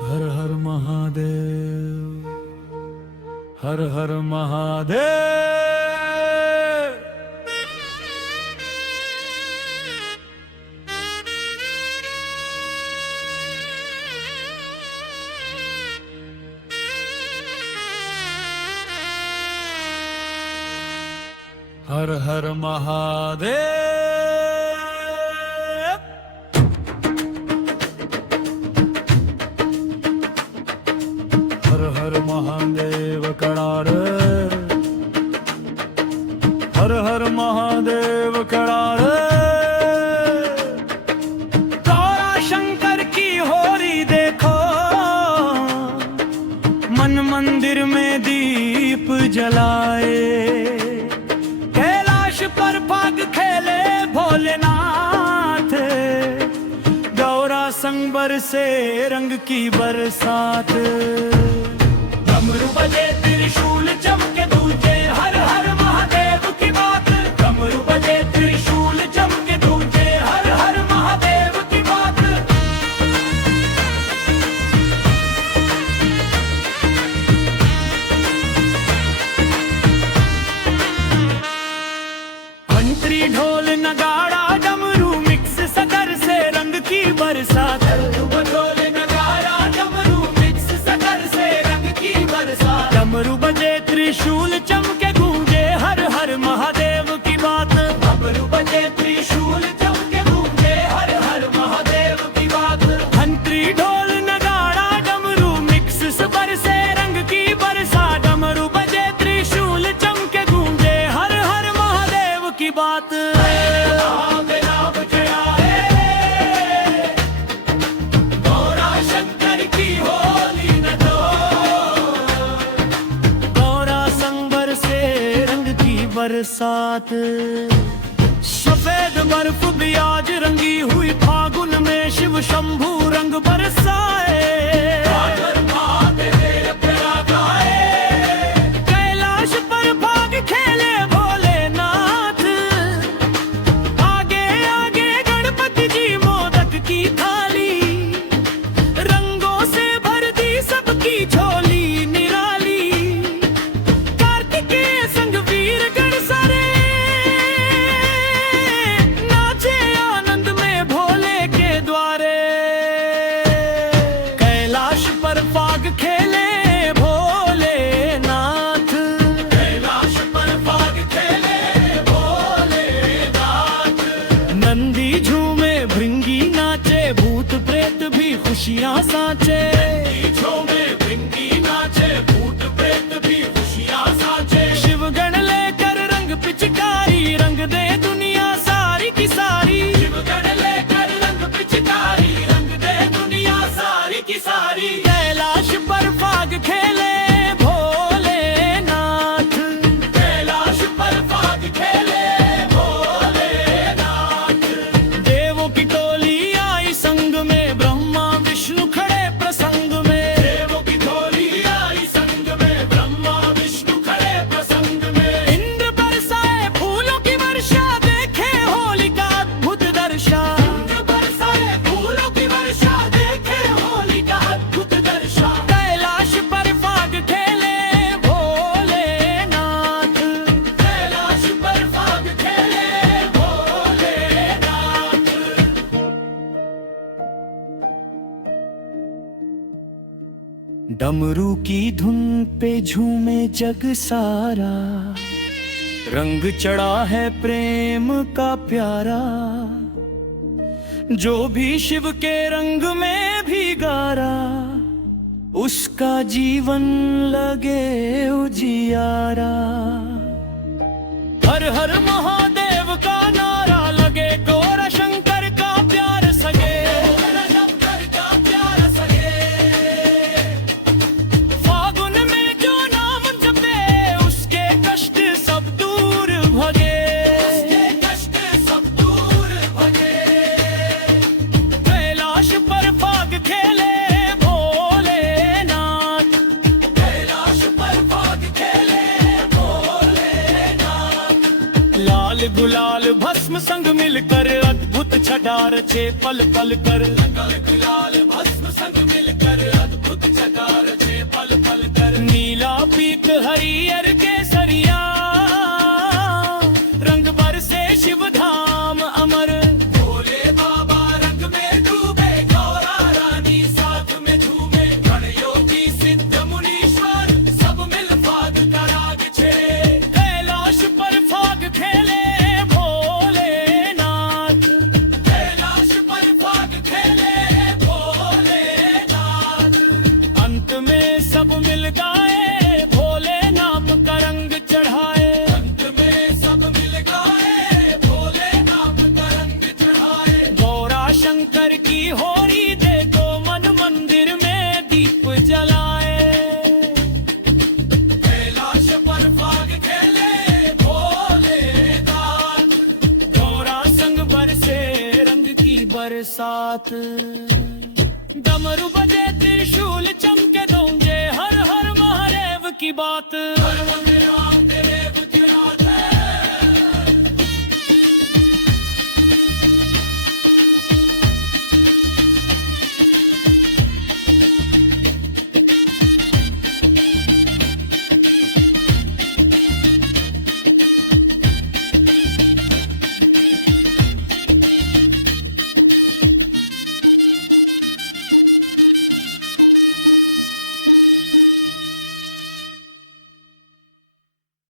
हर हर महादेव, हर हर महादेव। हर हर महादेव। हर हर महादेव कड़ार, हर हर महादेव कड़ार। गौरा शंकर की होरी देखो, मन मंदिर में दीप जलाए। कैलाश पर फाग खेले भोलेनाथ, गौरा संग बरसे रंग की बरसात। डमरू बजे त्रिशूल चमके दूजे, हर हर महादेव की बात। डमरू बजे त्रिशूल चमके दूजे, हर हर महादेव की बात। घंटी ढोल नगाड़ा डमरू मिक्स सगर से रंग की बरसात। डमरू बजे त्रिशूल चमके गूंजे, हर हर महादेव की बात। डमरू बजे त्रिशूल चमके गूंजे, हर हर महादेव की बात। घंटी ढोल नगाड़ा डमरू मिक्स सबर से रंग की बरसा। डमरू बजे त्रिशूल चमके गूंजे, हर हर महादेव की बात। बरसात सफेद बर्फ भी आज रंगी हुई, फागुन में शिव शंभू रंग बरसाए। कैलाश पर फाग खेले भोलेनाथ, आगे आगे गणपति जी मोदक की थाली। रंगों से भर दी सबकी झोली निराली। कार्तिकेय संग वीर खुशियाँ साचे। नाचे भूत प्रेत भी खुशियाँ साचे। शिवगण लेकर रंग पिचकारी, रंग दे दुनिया सारी की सारी। शिवगण लेकर रंग पिचकारी, रंग दे दुनिया सारी की सारी। कैलाश पर फाग खेले भोलेनाथ, कैलाश पर फाग खेले भोलेनाथ। देवों की टोली आई संग में, ब्रह्मा विष्णु खड़े प्रसंग में। देवों की टोली आई संग में, ब्रह्मा विष्णु खड़े प्रसंग में। इंद्र बरसाए फूलों की वर्षा, देखे होलिका अद्भुत दर्शा। इंद्र बरसाए फूलों की वर्षा, देखे होलिका अद्भुत दर्शा। कैलाश पर फाग खेले भोलेनाथ, कैलाश पर फाग खेले भोलेनाथ। डमरू की धुन पे झूमे जग सारा, रंग चढ़ा है प्रेम का प्यारा। जो भी शिव के रंग में भीगारा, उसका जीवन लगे उजियारा। हर हर महादेव का नारा लगे, गौरा शंकर का प्यार सगे। गुलाल भस्म संग मिलकर अद्भुत छटा रचे, पल पल कर। लाल गुलाल भस्म संग मिलकर बात। डमरू बजे त्रिशूल चमके दोंगे हर हर महादेव की बात।